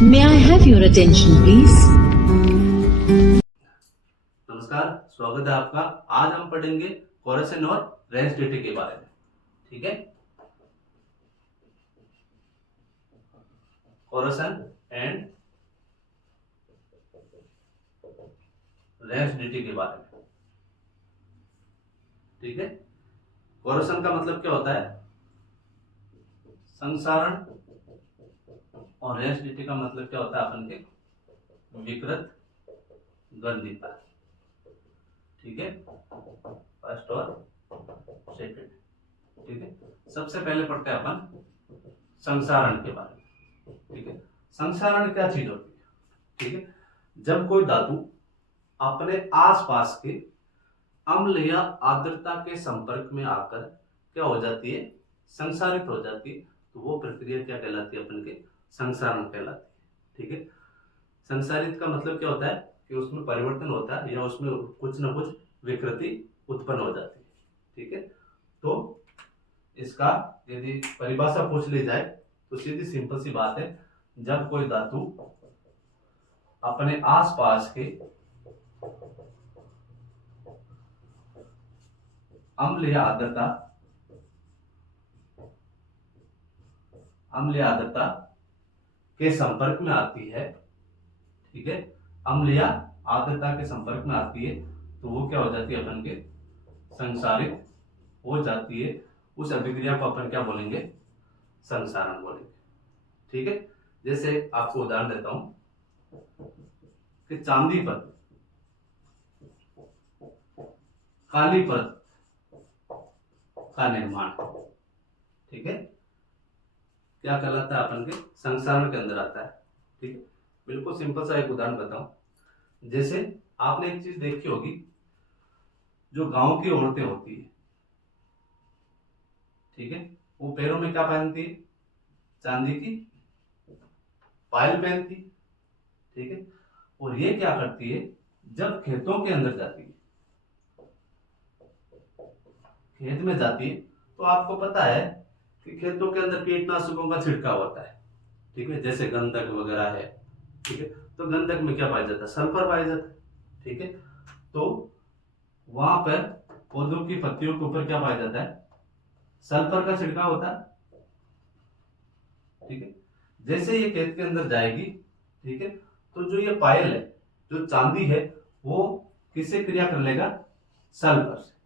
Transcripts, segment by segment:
May I have your attention, please? नमस्कार, स्वागत है आपका। आज हम पढ़ेंगे कोरेशन और रेंसिडिटी के बारे में। ठीक है, कोरेशन एंड रेंसिडिटी के बारे में। ठीक है, कोरेशन का मतलब क्या होता है? संसारण। और रेंसिडिटी का मतलब क्या होता है? अपन के विकृत गंधिता। ठीक है, फर्स्ट और सेकंड। ठीक है, सबसे पहले पढ़ते हैं अपन संसारण के बारे में। ठीक है, संसारण क्या चीज होती है? ठीक है, जब कोई धातु अपने आसपास के अम्ल या आर्द्रता के संपर्क में आकर क्या हो जाती है? संसारित हो जाती है। तो वो प्रक्रिया क्या कहलाती है? अपन के संसारण कहलाती है। ठीक है, संसारित का मतलब क्या होता है? कि उसमें परिवर्तन होता है या उसमें कुछ ना कुछ विकृति उत्पन्न हो जाती है। ठीक है, तो इसका यदि परिभाषा पूछ ली जाए तो सीधी सिंपल सी बात है, जब कोई धातु अपने आसपास के अम्ल या आर्द्रता के संपर्क में आती है। ठीक है, अम्ल या आर्द्रता के संपर्क में आती है तो वो क्या हो जाती है? अपन के संसारित हो जाती है। उस अभिक्रिया को अपन क्या बोलेंगे? संसारण बोलेंगे। ठीक है, जैसे आपको उदाहरण देता हूं कि चांदी पर काली परत का निर्माण। ठीक है, क्या कहलाता है? अपन के संसारण के अंदर आता है। ठीक है, बिल्कुल सिंपल सा एक उदाहरण बताऊं। जैसे आपने एक चीज देखी होगी, जो गांव की औरतें होती है, ठीक है, वो पैरों में क्या पहनती है? चांदी की पायल पहनती। ठीक है, और ये क्या करती है? जब खेतों के अंदर जाती है, खेत में जाती है, तो आपको पता है कि खेतों के अंदर कीटनाशकों का छिड़काव होता है। ठीक है, जैसे गंधक वगैरह है। ठीक है, तो गंधक में क्या पाया जाता है? सल्फर पाया जाता है। ठीक है, तो वहां पर पौधों की पत्तियों के ऊपर क्या पाया जाता है? सल्फर का छिड़काव होता है। ठीक है, जैसे ये खेत के अंदर जाएगी, ठीक है, तो जो ये पायल है, जो चांदी है, वो किससे क्रिया कर लेगा? सल्फर से।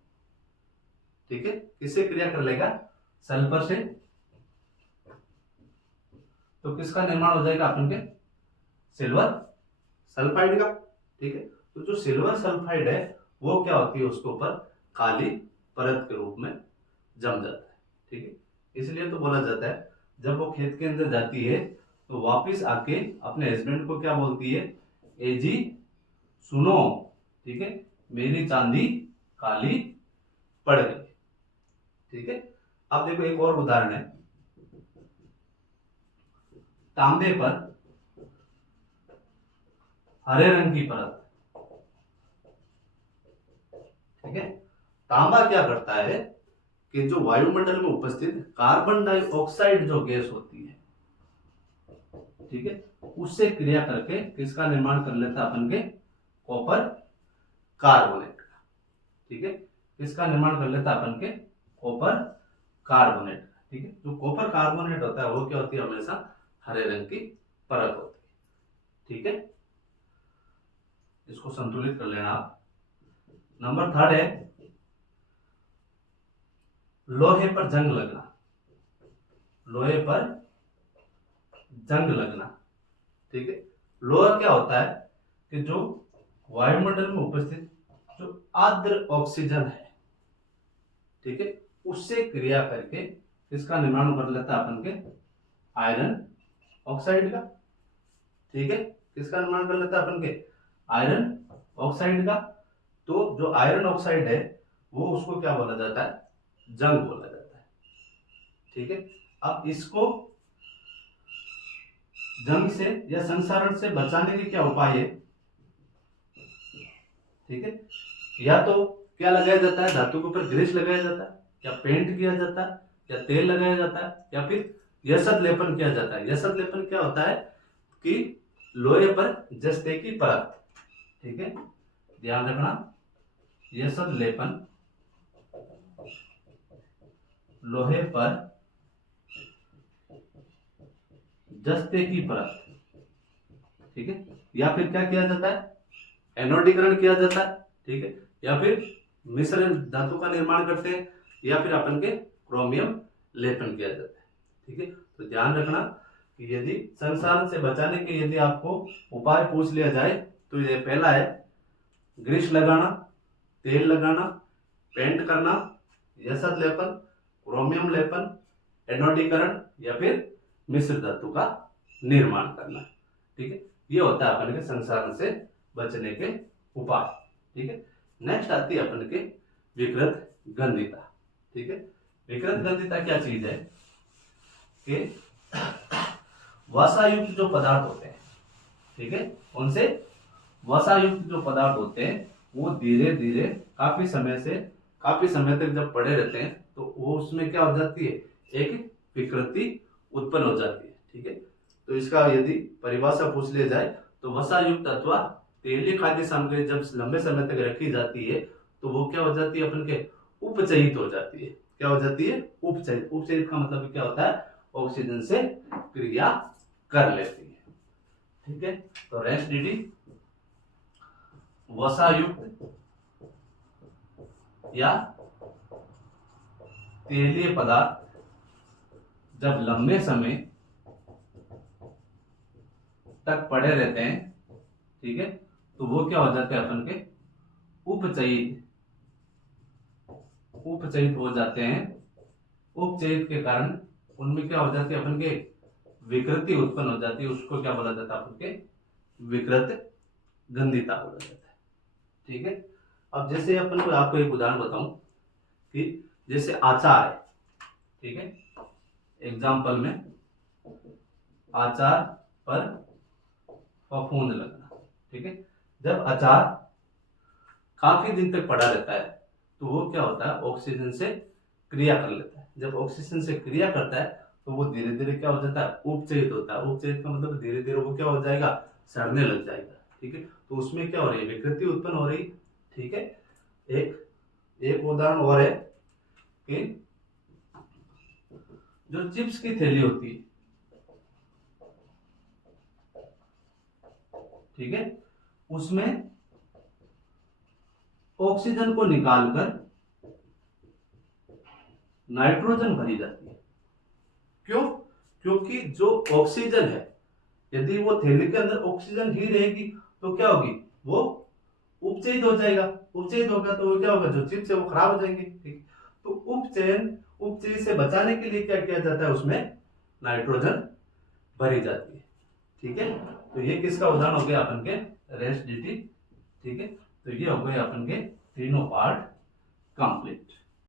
ठीक है, किससे क्रिया कर लेगा? सल्फर से। तो किसका निर्माण हो जाएगा? अपन के सिल्वर सल्फाइड का। ठीक है, तो जो सिल्वर सल्फाइड है वो क्या होती है? उसके ऊपर काली परत के रूप में जम जाता है। ठीक है, इसलिए तो बोला जाता है, जब वो खेत के अंदर जाती है तो वापिस आके अपने हस्बैंड को क्या बोलती है? ए जी सुनो, ठीक है, मेरी चांदी काली पड़ गई। ठीक है, अब देखो एक और उदाहरण है। तांबे पर हरे रंग की परत। ठीक है, तांबा क्या करता है कि जो वायुमंडल में उपस्थित कार्बन डाइऑक्साइड जो गैस होती है, ठीक है, उससे क्रिया करके किसका निर्माण कर लेता है? अपन के कॉपर कार्बोनेट का। ठीक है, किसका निर्माण कर लेता है? अपन के कॉपर कार्बोनेट का। ठीक है, जो कॉपर कार्बोनेट होता है वो क्या होती है? हमेशा हरे रंग की परत होती है। ठीक है, इसको संतुलित कर लेना आप। नंबर थर्ड है लोहे पर जंग लगना। लोहे पर जंग लगना। ठीक है, लोहा क्या होता है कि जो वायुमंडल में उपस्थित जो आर्द्र ऑक्सीजन है, ठीक है, उससे क्रिया करके किसका निर्माण कर लेता है? अपन के आयरन ऑक्साइड का। ठीक है, किसका निर्माण कर लेता है? अपन के आयरन ऑक्साइड का। तो जो आयरन ऑक्साइड है वो उसको क्या बोला जाता है? जंग बोला जाता है। ठीक है, अब इसको जंग से या संसारण से बचाने के क्या उपाय है? ठीक है, या तो क्या लगाया जाता है? धातु के ऊपर ग्रीस लगाया जाता है, या पेंट किया जाता है, या तेल लगाया जाता है, या फिर यशत लेपन किया जाता है। यशत लेपन क्या होता है? कि लोहे पर जस्ते की परत, ठीक है, ध्यान रखना, यह सब लेपन लोहे पर जस्ते की परत, ठीक है, या फिर क्या किया जाता है, एनोडीकरण किया जाता है, ठीक है, या फिर मिश्र धातु का निर्माण करते हैं, या फिर अपन के क्रोमियम लेपन किया जाता है, ठीक है। तो ध्यान रखना कि यदि संसार से बचाने के यदि आपको उपाय पूछ लिया जाए तो ये पहला है ग्रीस लगाना, तेल लगाना, पेंट करना, यशद लेपन, क्रोमियम लेपन, एनोडीकरण या फिर मिश्र धातु का निर्माण करना, ठीक है। ये होता है अपन के संसार से बचने के उपाय, ठीक है। नेक्स्ट आती है अपन के विकृत गंधिता, ठीक है। विकृत गंधिता क्या चीज है कि वसायुक्त जो पदार्थ होते हैं, ठीक है, उनसे वसायुक्त जो पदार्थ होते हैं वो धीरे धीरे काफी समय तक जब पड़े रहते हैं तो वो उसमें क्या हो जाती है, एक विकृति उत्पन्न हो जाती है, ठीक है। तो इसका यदि परिभाषा पूछ लिया जाए तो वसायुक्त अथवा तेलीय खाद्य सामग्री जब लंबे समय तक रखी जाती है तो वो क्या हो जाती है, अपन के उपचयित हो जाती है। क्या हो जाती है, उपचयित। उपचयित का मतलब क्या होता है, ऑक्सीजन से क्रिया कर लेती है, ठीक है। तो रेस्ट डी वसायुक्त या तेलीय पदार्थ जब लंबे समय तक पड़े रहते हैं, ठीक है, तो वो क्या हो जाते हैं, अपन के उपचयित हो जाते हैं। उपचयित के कारण उनमें क्या हो जाती है, अपन के विकृति उत्पन्न हो जाती है, उसको क्या बोला जाता है, अपन के विकृत गंधिता बोला जाता है, ठीक है। अब जैसे अपन को आपको एक उदाहरण बताऊं कि जैसे आचार है, ठीक है, एग्जाम्पल में आचार पर फफूंद लगना, ठीक है। जब अचार काफी दिन तक पड़ा रहता है तो वो क्या होता है, ऑक्सीजन से क्रिया कर लेता है। जब ऑक्सीजन से क्रिया करता है तो वो धीरे धीरे क्या हो जाता है, उपचयित होता है। उपचयित का मतलब धीरे धीरे वो क्या हो जाएगा, सड़ने लग जाएगा, ठीक है। तो उसमें क्या हो रही है, विकृति उत्पन्न हो रही, ठीक है। एक उदाहरण और है कि जो चिप्स की थैली होती है, ठीक है, उसमें ऑक्सीजन को निकालकर नाइट्रोजन भरी जाती है। क्यों? क्योंकि जो ऑक्सीजन है, यदि वो थैली के अंदर ऑक्सीजन ही रहेगी तो क्या होगी, वो उपचयित हो जाएगा। उपचयित होगा तो वो क्या होगा, जो चिप्स है वो खराब हो जाएंगे, ठीक। तो उपचयित से बचाने के लिए क्या किया जाता है, उसमें नाइट्रोजन भरी जाती है, ठीक है। तो ये किसका उदाहरण हो गया, अपन के रेस्ट डी, ठीक है। तो ये हो गए अपन के तीनों पार्ट कंप्लीट।